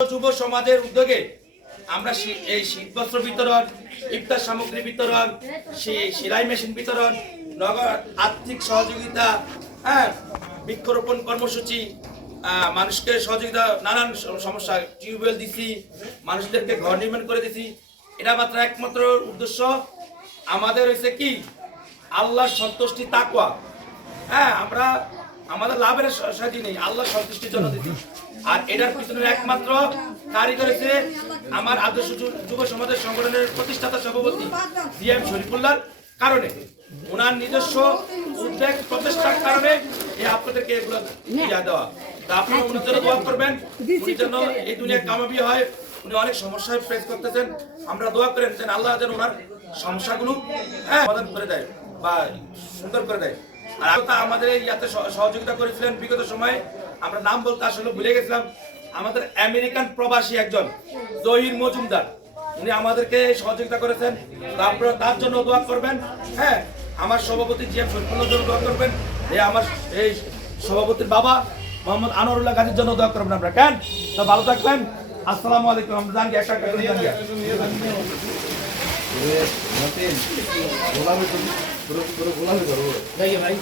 যুব সমাজের উদ্যোগে আমরা এই শীতবস্ত্র বিতরণ, ইফতার সামগ্রী বিতরণ, সেলাই মেশিন বিতরণ, নগদ আর্থিক সহযোগিতা, বৃক্ষরোপণ কর্মসূচি, মানুষকে সহযোগিতা, নানান সমস্যা, টিউবওয়েল দিছি, মানুষদেরকে ঘর নির্মাণ করে দিছি। এটা মাত্র একমাত্র উদ্দেশ্য আমাদের হয়েছে কি আল্লাহর সন্তুষ্টি, তাকওয়া। আমরা আমাদের লাভের সাথে নেই, আল্লাহর সন্তুষ্টির জন্য দিছি। আর এটার পিছনে একমাত্র কারিগর হচ্ছে আমার আদর্শ যুব সমাজের সংগঠনের প্রতিষ্ঠাতা সভাপতি জিএম শরীফুল্লাহর কারণে, ওনার নিজস্ব উদ্যোগ প্রচেষ্টার কারণে আপনাদেরকে এগুলো দেওয়া। তা আপনারা উনি জন্য দোয়া করবেন, উনি যেন এই দুনিয়া কামাবি হয়। উনি অনেক সমস্যায় ফেস করতেছেন, আমরা দোয়া করেন যেন আল্লাহ যেন ওনার সমস্যাগুলো সমাধান করে দেয় বা সুন্দর করে দেয়। আর আমাদের ইয়াতে সহযোগিতা করেছিলেন বিগত সময়ে, আমরা নাম বলতে আসলে ভুলে গেছিলাম, আমাদের আমেরিকান প্রবাসী একজন জহির মজুমদার, উনি আমাদেরকে সহযোগিতা করেছেন। আপনারা তার জন্য দোয়া করবেন। আমার সভাপতি জিএম শরীফুল্লাহর জন্য দোয়া করবেন। আমার এই সভাপতির বাবা মোহাম্মদ আনোয়ারুল্লাহ গাজীর জন্য দোয়া করবেন। আপনারা কেন তো ভালো থাকবেন। আসসালামু আলাইকুম। আমরা জানি একটা ভাই